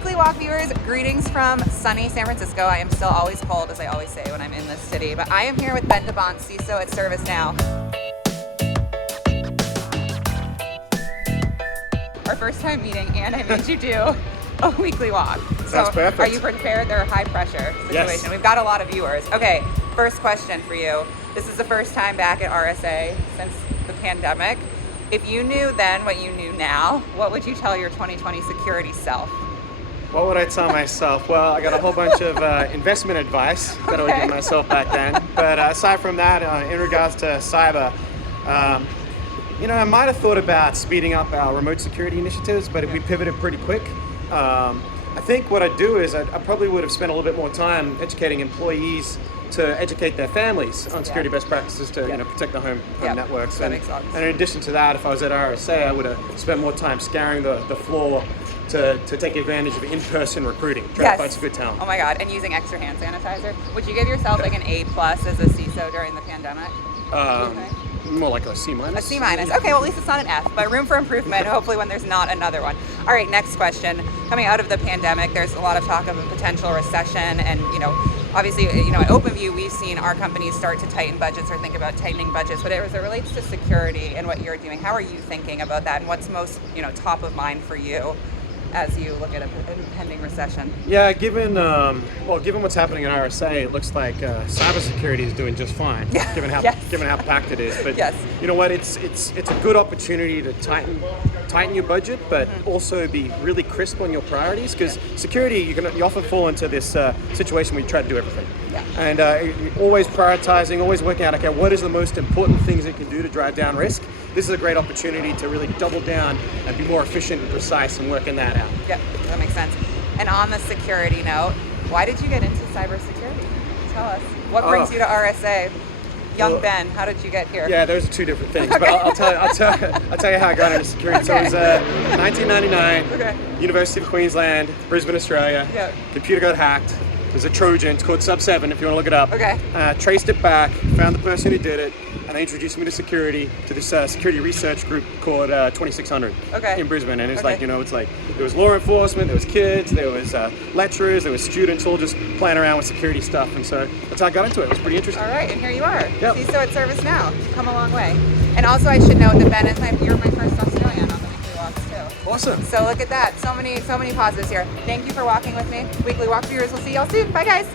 Weekly Walk viewers, greetings from sunny San Francisco. I am still always cold, as I always say when I'm in this city, but I am here with Ben de Bont, CISO at ServiceNow. Our first time meeting, and I made you do a weekly walk. That's perfect. Are you prepared? They're a high pressure situation. Yes. We've got a lot of viewers. Okay, first question for you. This is the first time back at RSA since the pandemic. If you knew then what you knew now, what would you tell your 2020 security self? What would I tell myself? Well, I got a whole bunch of investment advice that I would give myself back then. But aside from that, in regards to cyber, I might have thought about speeding up our remote security initiatives, but we pivoted pretty quick. I think what I'd do is I probably would have spent a little bit more time educating employees to educate their families on security best practices to protect the home networks. That makes sense. And in addition to that, if I was at RSA, I would have spent more time scouring the floor to take advantage of in-person recruiting, trying to find some good talent. Oh my God, and using extra hand sanitizer. Would you give yourself like an A+ as a CISO during the pandemic? More like a C-. A C-. Okay, well at least it's not an F, but room for improvement, hopefully when there's not another one. All right, next question. Coming out of the pandemic, there's a lot of talk of a potential recession, and obviously, at OpenView, we've seen our companies start to tighten budgets or think about tightening budgets, but as it relates to security and what you're doing, how are you thinking about that, and what's most top of mind for you as you look at an impending recession? Yeah, given what's happening in RSA, it looks like cybersecurity is doing just fine, given how packed it is. But you know what? It's a good opportunity to tighten your budget, but also be really crisp on your priorities. Because security, you often fall into this situation where you try to do everything, and you're always prioritizing, always working out, okay, what is the most important things it can do to drive down risk? This is a great opportunity to really double down and be more efficient and precise in working that out. Yep, that makes sense. And on the security note, why did you get into cybersecurity? Tell us. What brings you to RSA? Young Ben, how did you get here? Yeah, those are two different things. But I'll tell you how I got into security. So it was 1999, University of Queensland, Brisbane, Australia. Computer got hacked. There's a Trojan, it's called Sub7 if you want to look it up. Traced it back, found the person who did it, and they introduced me to security, to this security research group called 2600 in Brisbane. And it's it's like, there was law enforcement, there was kids, there was lecturers, there was students all just playing around with security stuff. And so that's how I got into it. It was pretty interesting. All right, and here you are, CISO at ServiceNow. You've come a long way. And also I should note that Ben, you're my first Australian on the Weekly Walks too. Awesome. So look at that, so many positives here. Thank you for walking with me. Weekly Walk viewers, we'll see y'all soon. Bye guys.